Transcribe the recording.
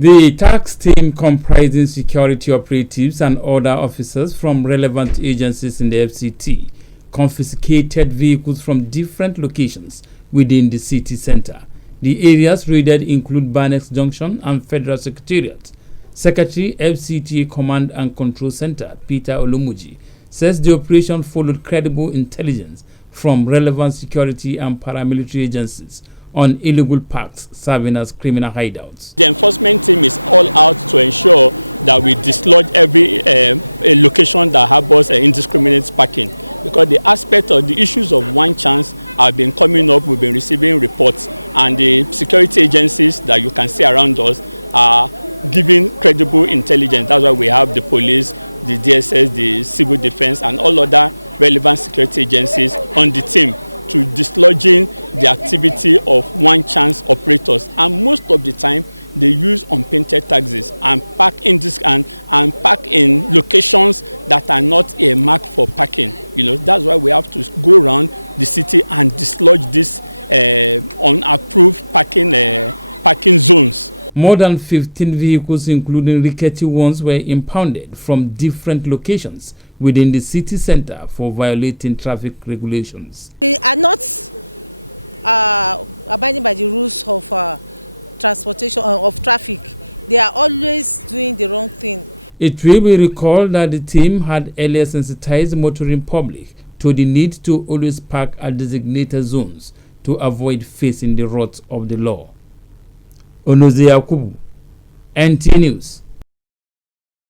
The tax team, comprising security operatives and other officers from relevant agencies in the FCT, confiscated vehicles from different locations within the city center. The areas raided include Barnex Junction and Federal Secretariat. Secretary, FCT Command and Control Center, Peter Olumuji, says the operation followed credible intelligence from relevant security and paramilitary agencies on illegal parks serving as criminal hideouts. The enforcement team is all out to ensure that we dislodge every location that harbors indiscriminate parking, because the aspect of the issues of one chance have been coming up. We've been receiving reports, and the security agencies that you can see around us are giving credible intelligence. That's why we have the police, the DSS, the civil defense, and all other relevant security agencies on the team to dislodging the activity of one chance operators. And most of the time they use unpainted taxis and park in this and park in locations that are not a mark for parking. That's why we have to go around the city and dislodge these unapproved parking zones. More than 15 vehicles, including rickety ones, were impounded from different locations within the city center for violating traffic regulations. They are not abiding by the rules of transportation of traffic. They are always doing the wrong thing. It will be recalled that the team had earlier sensitized motoring public to the need to always park at designated zones to avoid facing the wrath of the law. Onoze Yakubu, NT News.